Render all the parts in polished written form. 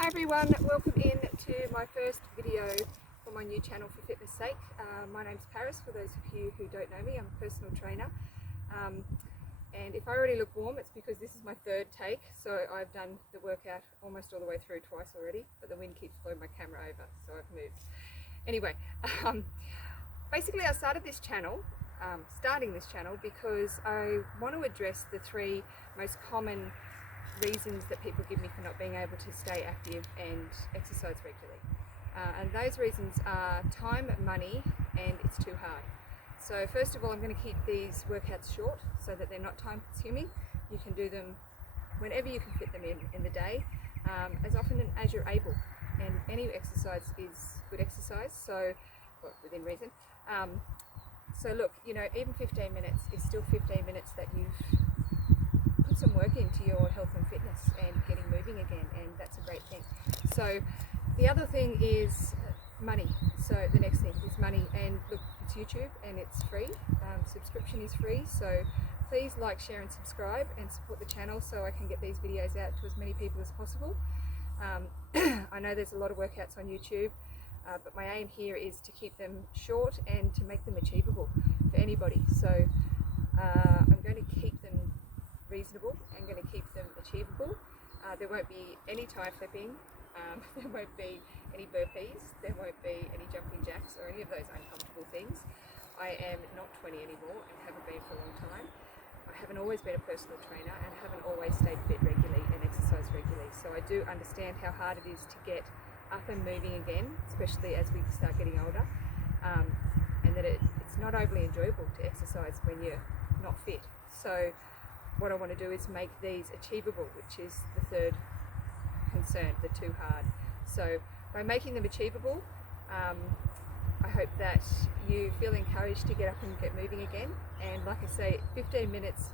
Hi everyone, welcome in to my first video for my new channel For Fitness Sake. My name's Parris, for those of you who don't know me. I'm a personal trainer, and if I already look warm, it's because this is my third take. So I've done the workout almost all the way through twice already, but the wind keeps blowing my camera over, so I've moved. Anyway, basically I starting this channel because I want to address the three most common reasons that people give me for not being able to stay active and exercise regularly. And those reasons are time, money, and it's too hard. So first of all, I'm going to keep these workouts short so that they're not time consuming. You can do them whenever you can fit them in the day, as often as you're able. And any exercise is good exercise, so well, within reason. So look, you know, even 15 minutes is still 15 minutes that you've put some work into your health and fitness and getting moving again, and that's a great thing. So the other thing is money. So the next thing is money, and look, it's YouTube and it's free. Subscription is free, so please like, share and subscribe and support the channel so I can get these videos out to as many people as possible. I know there's a lot of workouts on YouTube, but my aim here is to keep them short and to make them achievable for anybody. So I'm going to keep them reasonable. I'm going to keep them achievable. There won't be any tie flipping, there won't be any burpees, there won't be any jumping jacks or any of those uncomfortable things. I am not 20 anymore and haven't been for a long time. I haven't always been a personal trainer and haven't always stayed fit regularly and exercised regularly. So I do understand how hard it is to get up and moving again, especially as we start getting older, and that it's not overly enjoyable to exercise when you're not fit. So what I want to do is make these achievable, which is the third concern, the too hard. So by making them achievable, I hope that you feel encouraged to get up and get moving again. And like I say, 15 minutes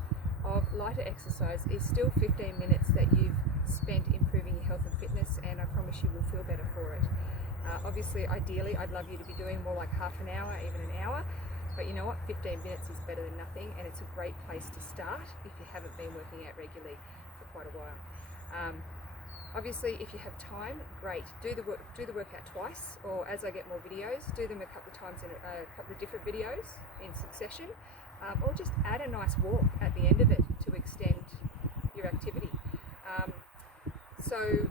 of lighter exercise is still 15 minutes that you've spent improving your health and fitness, and I promise you will feel better for it. Obviously, ideally, I'd love you to be doing more like half an hour, even an hour. But you know what, 15 minutes is better than nothing, and it's a great place to start if you haven't been working out regularly for quite a while. Obviously, if you have time, great. Do the workout twice, or as I get more videos, do them a couple of times in a couple of different videos in succession, or just add a nice walk at the end of it to extend your activity. So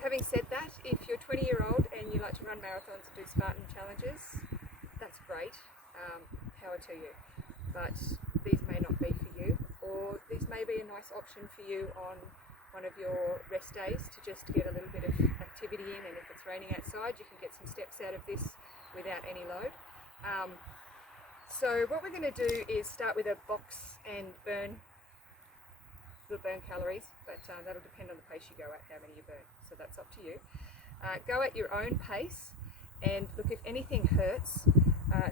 having said that, if you're 20-year-old and you like to run marathons and do Spartan challenges, that's great. Power to you, but these may not be for you, or these may be a nice option for you on one of your rest days to just get a little bit of activity in, and if it's raining outside you can get some steps out of this without any load. So what we're going to do is start with a box and we'll burn calories, but that'll depend on the pace you go at, how many you burn, so that's up to you. Go at your own pace, and look, if anything hurts,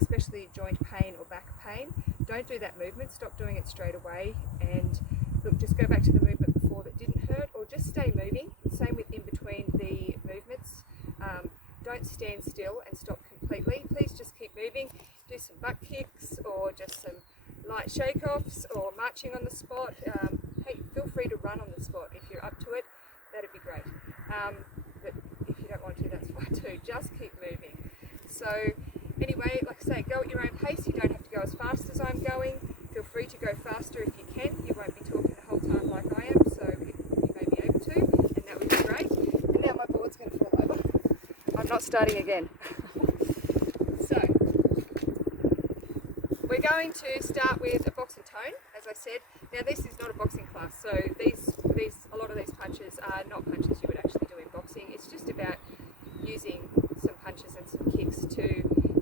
especially joint pain or back pain, don't do that movement, stop doing it straight away, and look, just go back to the movement before that didn't hurt, or just stay moving. Same with in between the movements. Don't stand still and stop completely. Please just keep moving. Do some butt kicks or just some light shake-offs or marching on the spot. Hey, feel free to run on the spot if you're up to it, that'd be great. But if you don't want to, that's fine too. Just keep moving. So anyway, like I say, go at your own pace. You don't have to go as fast as I'm going. Feel free to go faster if you can. You won't be talking the whole time like I am, so you may be able to, and that would be great. And now my board's going to fall over. I'm not starting again. So we're going to start with a box and tone, as I said. Now this is not a boxing class, so a lot of these punches are not punches you would actually do in boxing. It's just about using some punches and some kicks to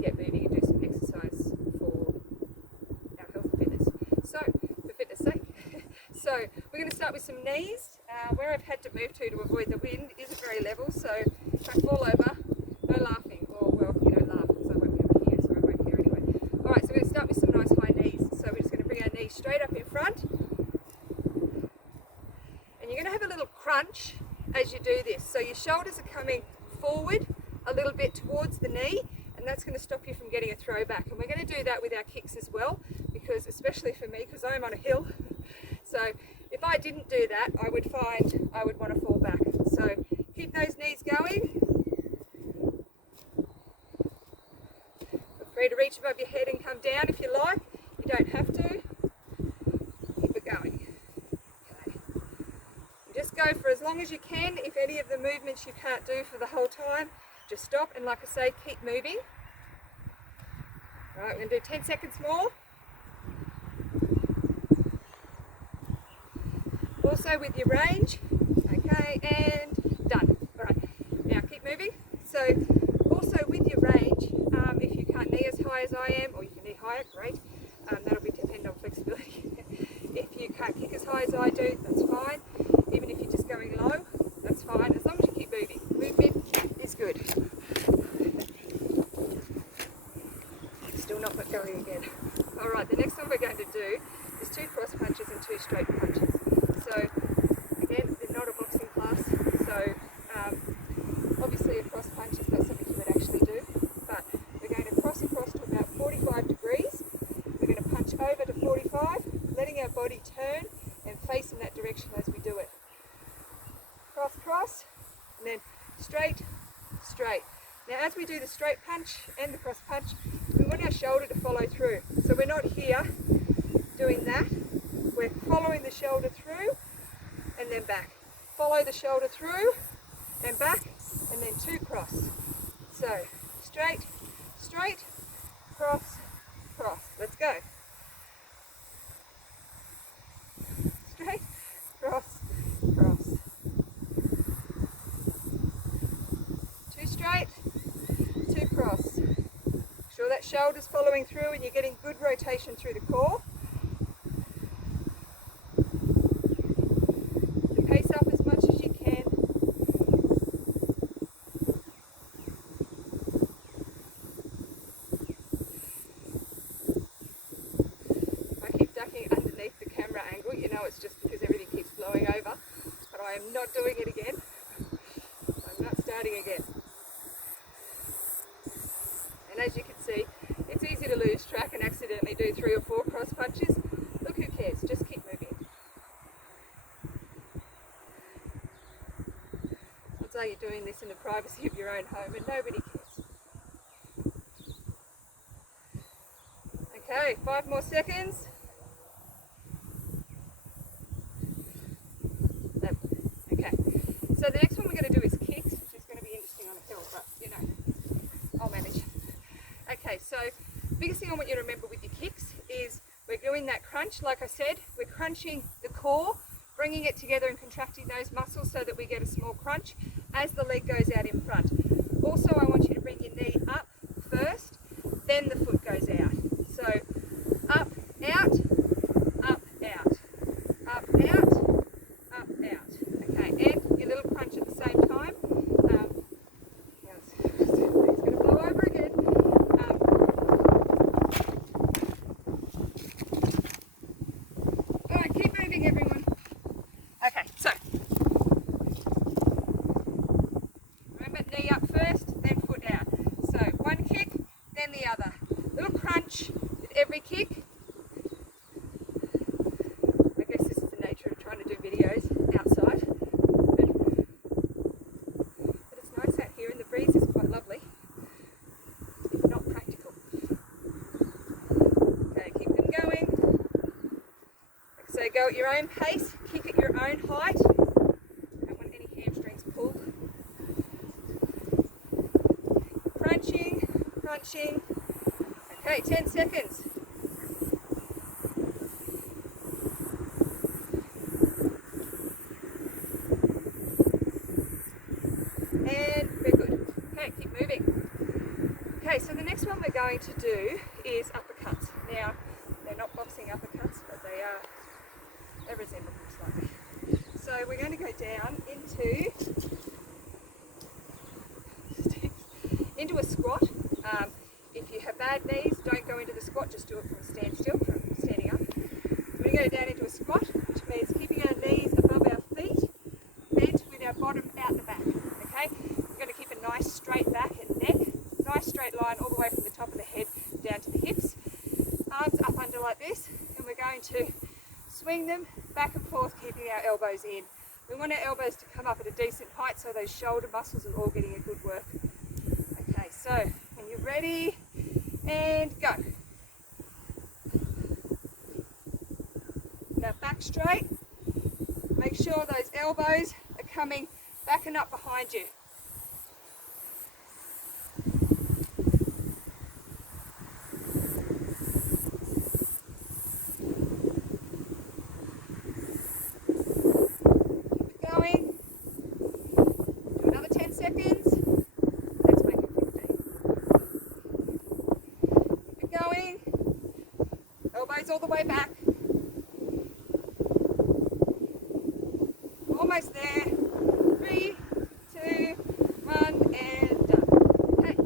get moving and do some exercise for our health and fitness. So, for fitness sake. So, we're going to start with some knees. Where I've had to move to avoid the wind isn't very level, so if I fall over, no laughing, or well, you don't laugh because I won't be over here, so I won't care anyway. Alright, so we're going to start with some nice high knees. So we're just going to bring our knees straight up in front, and you're going to have a little crunch as you do this. So your shoulders are coming forward a little bit towards the knee, and that's going to stop you from getting a throwback. And we're going to do that with our kicks as well, because especially for me, because I'm on a hill, so if I didn't do that, I would find I would want to fall back. So keep those knees keeps going. Feel free to reach above your head and come down if you like. You don't have to. Keep it going. Okay. Just go for as long as you can. If any of the movements you can't do for the whole time, just stop and, like I say, keep moving. Right, we're going to do 10 seconds more. Also with your range. Okay, and done. All right, now keep moving. So also with your range, if you can't knee as high as I am, or you can knee higher, great. That'll be dependent on flexibility. If you can't kick as high as I do, that's fine. Even if you're just going low, that's fine, as long as you keep moving. Movement is good. Still not going again. All right, the next one we're going to do is 2 cross punches and 2 straight punches. So again, they're not a boxing class, so obviously a cross punch is not something you would actually do, but we're going to cross across to about 45 degrees. We're going to punch over to 45, letting our body turn and face in that direction as we do it. Cross, cross, and then straight, straight. Now as we do the straight punch and the cross punch, we want our shoulder to follow through. So we're not here doing that. We're following the shoulder through and then back. Follow the shoulder through and back, and then 2 cross. So straight, straight, cross, cross. Let's go. Straight, cross, cross. 2 straight, 2 cross. Sure that shoulder's following through and you're getting good rotation through the core. Pace up as much as you can. I keep ducking underneath the camera angle, you know it's just because everything keeps blowing over, but I am not doing it again. I'm not starting again. And as you can see, it's easy to lose track and accidentally do 3 or 4 cross punches. Look, who cares? Just keep moving. Odds are you're doing this in the privacy of your own home and nobody cares. Okay, 5 more seconds. Okay, so the next one we're going to do is kicks, which is going to be interesting on a hill, but you know, I'll manage. Okay, so the biggest thing I want you to remember with your kicks is we're doing that crunch. Like I said, we're crunching the core, bringing it together and contracting those muscles so that we get a small crunch as the leg goes out in front. Also, I want you to bring your knee up first, then the foot goes out. So up, out, up, out, up, out, up, out. Okay, and your little crunch at the same time. It's going to blow over again. All right, keep moving, everyone. Okay, so remember, knee up first, then foot out. So one kick, then the other. Little crunch with every kick. I guess this is the nature of trying to do videos outside. But it's nice out here and the breeze is quite lovely, if not practical. Okay, keep them going. So go at your own pace, kick at your own height. Don't want any hamstrings pulled. Crunching, crunching. Okay, 10 seconds. And we're good. Okay, keep moving. Okay, so the next one we're going to do is uppercuts. Now, they're not boxing uppercuts, but they resemble them slightly. So we're going to go down into a squat. If you have bad knees, don't go into the squat, just do it from standstill, from standing up. We're going to go down into a squat, which means keeping our knees above our feet, bent with our bottom out the back, okay? We're going to keep a nice straight back and neck, nice straight line all the way from the top of the head down to the hips. Arms up under like this, and we're going to swing them back and forth, keeping our elbows in. We want our elbows to come up at a decent height. tight so those shoulder muscles are all getting a good work. Okay, so when you're ready, and go. Now back straight. Make sure those elbows are coming back and up behind you. All the way back. Almost there. 3, 2, 1, and done. Okay,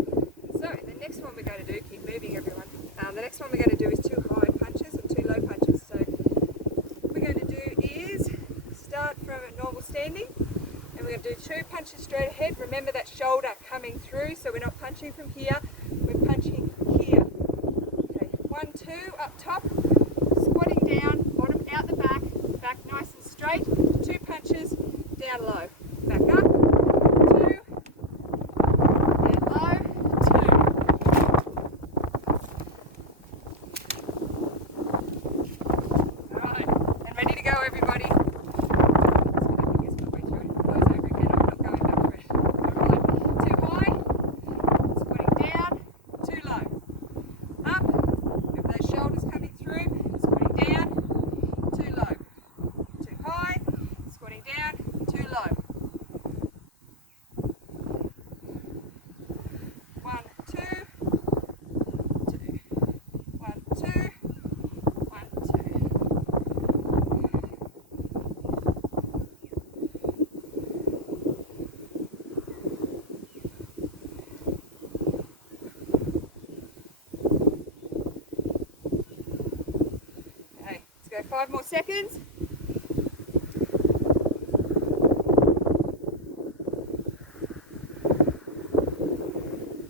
so the next one we're going to do, keep moving everyone. The next one we're going to do is 2 high punches and 2 low punches. So what we're going to do is start from a normal standing, and we're going to do 2 punches straight ahead. Remember that shoulder coming through, so we're not punching from here, we're punching here. Okay, 1, 2, up top. Squatting down, bottom out the back, back nice and straight, 2 punches, down low, back up, 2, down low, 2. Alright, and ready to go everybody. Go 5 more seconds.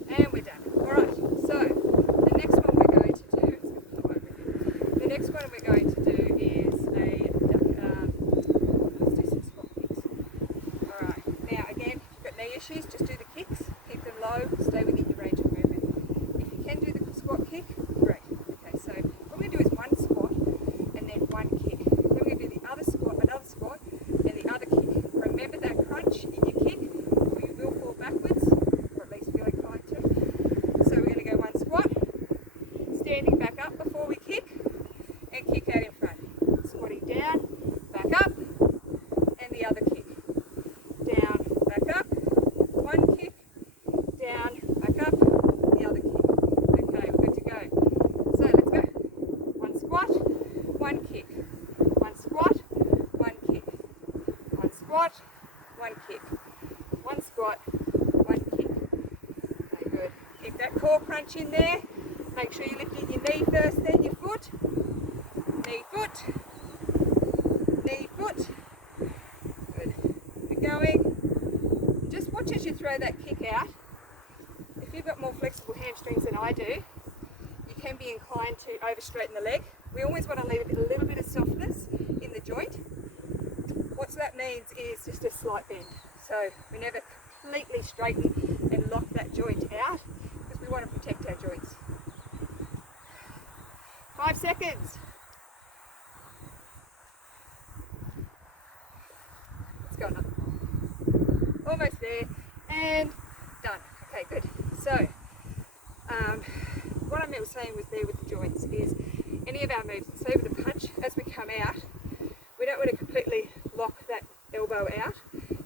And we're done. Alright, so the next one we're going to do, the next one we're going to do is let's do some squat kicks. Alright, now again, if you've got knee issues, just do the kicks, keep them low, stay within your range of movement. If you can do the squat kick, great. Okay, so what we're going to do is 1 squat, and then 1 kick. Then we're going to do the other squat, another squat, and the other kick. Remember that crunch in your kick, or you will fall backwards, or at least feel inclined to. So we're going to go 1 squat, standing back up before we kick, and kick out in front. Squatting down, back up, and the other kick. Down, back up, 1 kick, down, back up, the other kick. Okay, we're good to go. So let's go. 1 squat, 1 kick, 1 squat, 1 kick, 1 squat, 1 kick, 1 squat, 1 kick. Okay, good. Keep that core crunch in there. Make sure you're lifting your knee first, then your foot. Knee, foot. Knee, foot. Good. Keep going. Just watch as you throw that kick out. If you've got more flexible hamstrings than I do, you can be inclined to over straighten the leg. We always want to leave a little bit of softness in the joint. What that means is just a slight bend. So we never completely straighten and lock that joint out because we want to protect our joints. 5 seconds. Let's go now. Almost there and done. Okay, good. So what I was saying was there with the joints is any of our movements, say with a punch, as we come out, we don't want to completely lock that elbow out.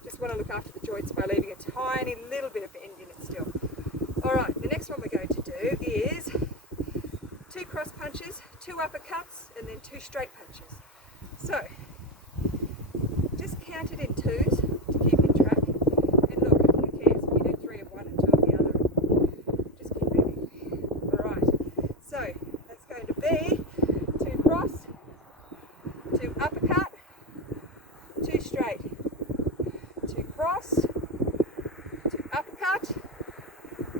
Just want to look after the joints by leaving a tiny little bit of bend in it still. Alright, the next one we're going to do is 2 cross punches, 2 uppercuts, and then 2 straight punches. So, just count it in 2s to keep in track. And look, who cares if you do 3 of one and 2 of the other. Just keep moving. Alright, so that's going to be 2 cross, 2 uppercut, 2 straight, 2 cross, 2 uppercut,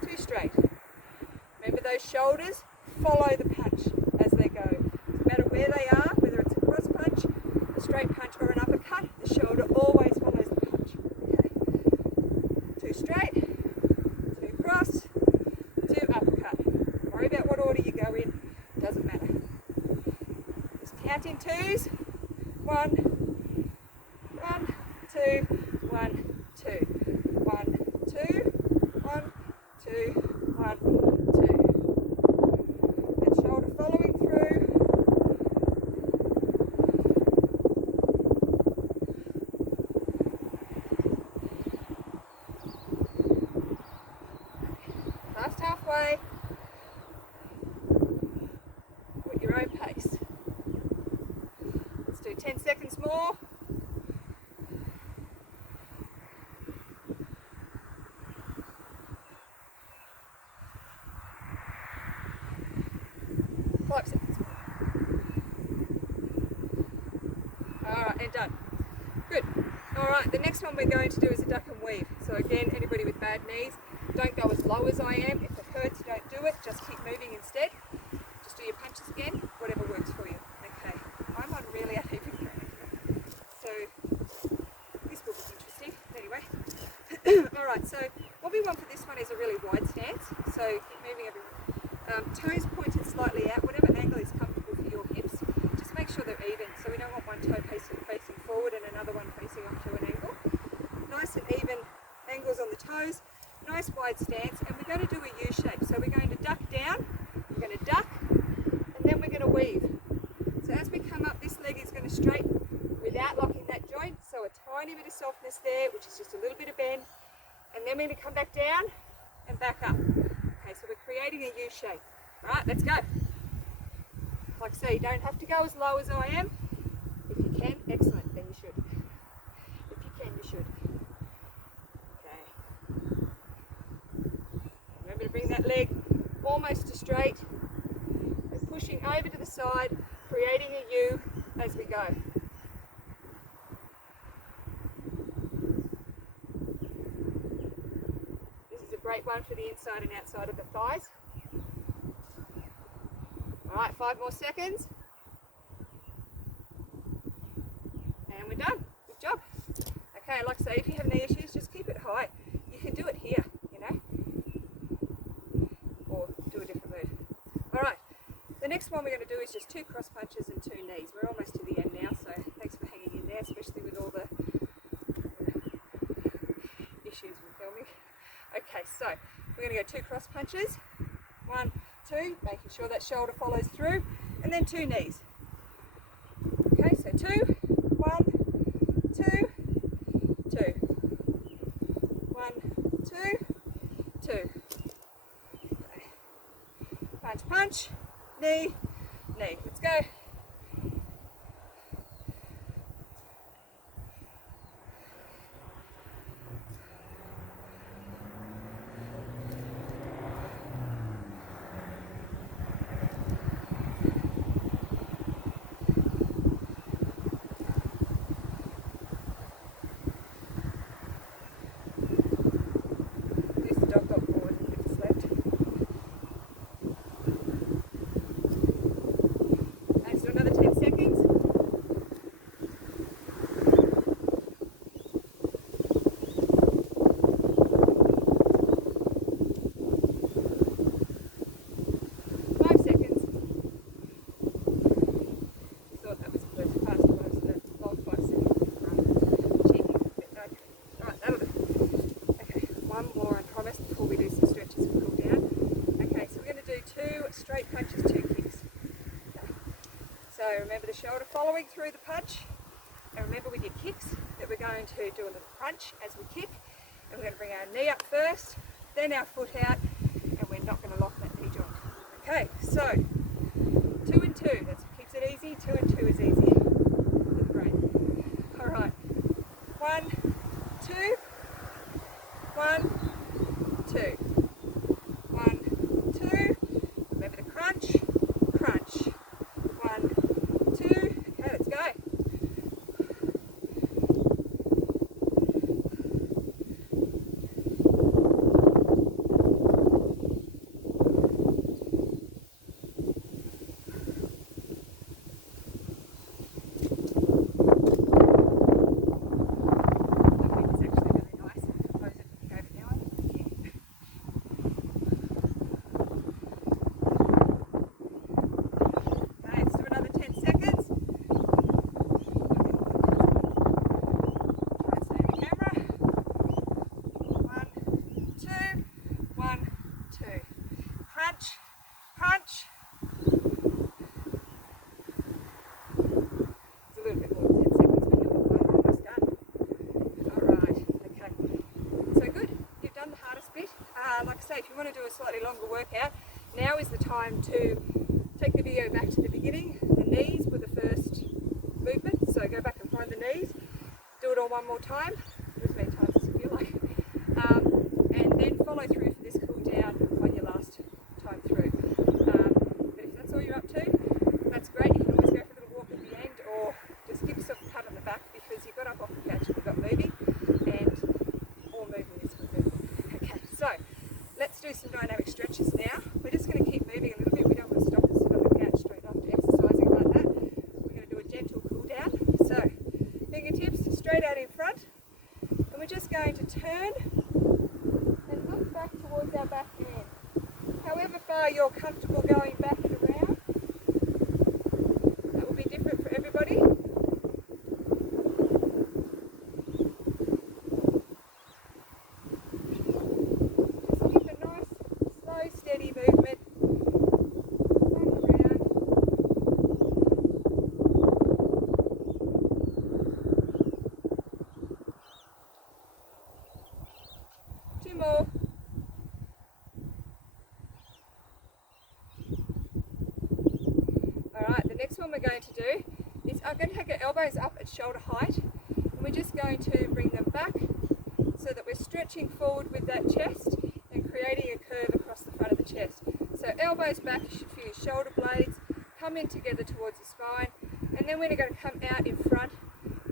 2 straight. Remember those shoulders? Follow the punch as they go. No matter where they are, whether it's a cross punch, a straight punch, or an uppercut, the shoulder always follows the punch. Okay. straight, 2 cross, 2 uppercut. Worry about what order you go in, doesn't matter. Just count in 2s. 1, 1, 2, 1, 2, 1, 2, 1, 2, 1, 2. That shoulder following through. Last halfway. At your own pace. Let's do 10 seconds more. Alright, and done. Good. Alright, the next one we're going to do is a duck and weave. So again, anybody with bad knees, don't go as low as I am. If it hurts, don't do it. Just keep moving instead. Just do your punches again, whatever works for you. Okay, I'm on really uneven ground. So this will be interesting. Anyway. Alright, so what we want for this one is a really wide stance. So keep moving everyone. Toes pointed slightly out, whatever angle is comfortable for your hips. Just make sure they're even, so we don't want one toe facing forward and another one facing up to an angle. Nice and even angles on the toes, nice wide stance, and we're going to do a U shape. So we're going to duck down, we're going to duck, and then we're going to weave. So as we come up, this leg is going to straighten without locking that joint, so a tiny bit of softness there, which is just a little bit of bend, and then we're going to come back down and back up. Okay, so we're creating a U shape. All right, let's go. Like I say, you don't have to go as low as I am. If you can, excellent, then you should. If you can, you should. Okay. Remember to bring that leg almost to straight. We're pushing over to the side, creating a U as we go. This is a great one for the inside and outside of the thighs. Alright, 5 more seconds. And we're done. Good job. Okay, like I say, if you have knee issues, just keep it high. You can do it here, you know, or do a different move. Alright, the next one we're going to do is just 2 cross punches and 2 knees. We're almost to the end now, so thanks for hanging in there, especially with all the issues with filming. Okay, so we're going to go 2 cross punches. 1, 2, making sure that shoulder follows through, and then 2 knees. Okay, so 2, 1, 2, 2, 1, 2, 2. Okay. Punch, punch, knee, knee. Let's go. Straight punches, 2 kicks. So remember the shoulder following through the punch, and remember with your kicks that we're going to do a little crunch as we kick, and we're going to bring our knee up first, then our foot out, and we're not going to lock that knee joint. Okay, so 2 and 2, that keeps it easy. 2 and 2 is easier. Great. All right, 1, 2, 1, 2. 1, 2. Remember the crunch, crunch. 1, 2. Okay, let's go. say, if you want to do a slightly longer workout, now is the time to take the video back to the beginning. The knees were the first movement, so go back and find the knees, do it all one more time, as many times as you feel like, and then follow through for this cool down on your last time through. But if that's all you're up to, that's great. You can always go for a little walk at the end, or just give yourself a pat on the back because you got up off the couch and you got moving, and all movement is good movement. Okay, so let's do some dynamic stretches now. We're just going to keep moving a little bit. We don't want to stop and sit on the couch straight after exercising like that. We're going to do a gentle cool down. So fingertips straight out in front, and we're just going to turn and look back towards our back hand. However far you're comfortable going back and around, that will be different for everybody. Just keep a nice, slow, steady movement. Back around. Two more. Alright, the next one we're going to do is I'm going to take our elbows up at shoulder height, and we're just going to bring them back so that we're stretching forward with that chest and creating a curve across the front of the chest. So elbows back, you should feel your shoulder blades come in together towards the spine, and then we're going to come out in front,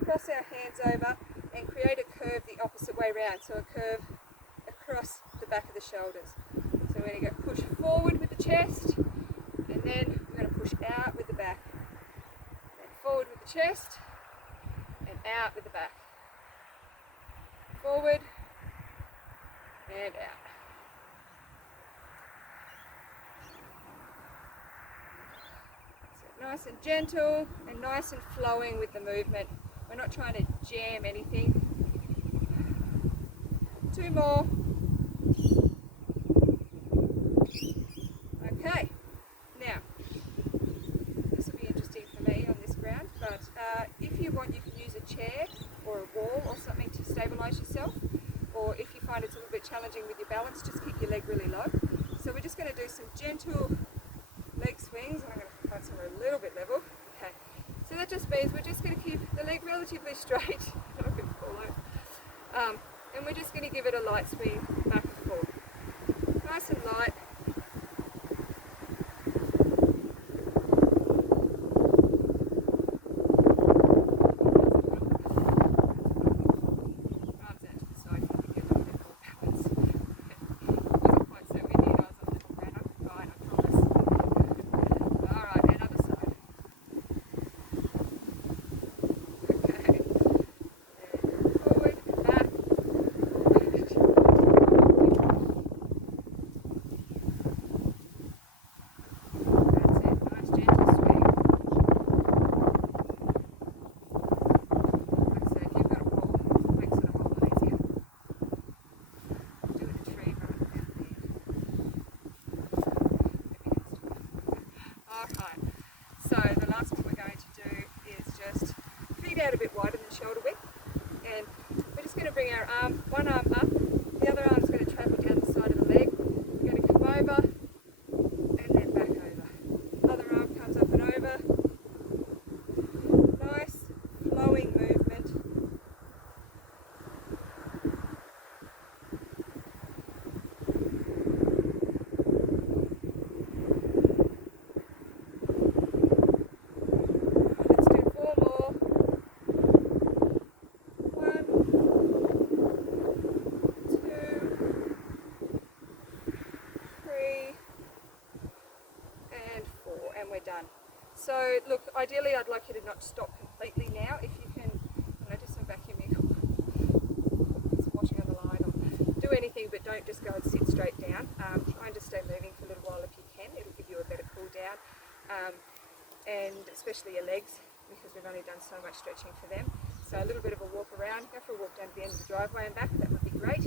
cross our hands over and create a curve the opposite way around, so a curve across the back of the shoulders. So we're going to go push forward with the chest, and then we're going to push out with the back. Then forward with the chest, and out with the back. Forward, and out. So nice and gentle, and nice and flowing with the movement. We're not trying to jam anything. Two more. Okay, now this will be interesting for me on this ground, but if you want, you can use a chair or a wall or something to stabilise yourself, or if you find it's a little bit challenging with your balance, just keep your leg really low. So we're just going to do some gentle leg swings, and I'm going to find somewhere a little bit level. Okay, so that just means we're just going to keep the leg relatively straight. I'm not going to fall over. And we're just going to give it a light swing back and forth. Nice and light. Arms out to the side so you get a little bit more balance. It wasn't quite so windy, I was on a little runner. Fine, I promise. Alright, and other side. Okay. And forward, back. Out a bit wider than shoulder width, and we're just going to bring our arm, one arm up, the other arm is going to travel down the side of the leg. We're going to come over and then back over. Other arm comes up and over. Nice flowing movement. Let's do four more. Done. So look, ideally I'd like you to not stop completely now. If you can, I notice some vacuuming, it's washing on the line, or do anything, but don't just go and sit straight down. Try and just stay moving for a little while if you can. It'll give you a better cool down, and especially your legs, because we've only done so much stretching for them. So a little bit of a walk around, go for a walk down to the end of the driveway and back, that would be great.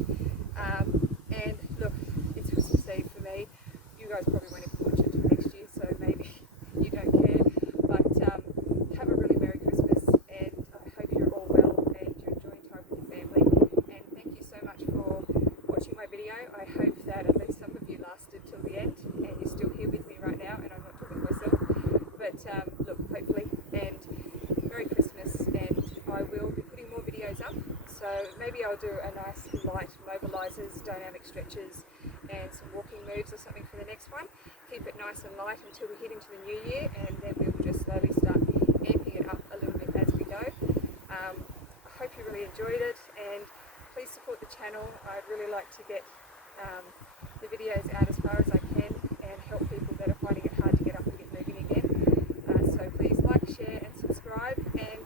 And look, it's Christmas Eve for me. You guys probably won't even watch it until next year, so maybe you don't care, but have a really Merry Christmas, and I hope you're all well and you're enjoying time with your family, and thank you so much for watching my video. I hope that at least some lasted till the end and you're still here with me right now, and I'm not talking to myself. But look, hopefully, and Merry Christmas, and I will be putting more videos up. So maybe I'll do a nice light mobilizers, dynamic stretches, and some walking moves or something for the next one. Keep it nice and light until we head into the new year, and then we will just slowly start amping it up a little bit as we go. I hope you really enjoyed it, and please support the channel. I'd really like to get the videos out as far as I can and help people that are finding it hard to get up and get moving again. So please like, share and subscribe, and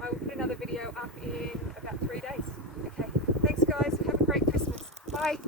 I will put another video up in about 3 days. Okay, thanks guys, have a great Christmas. Bye.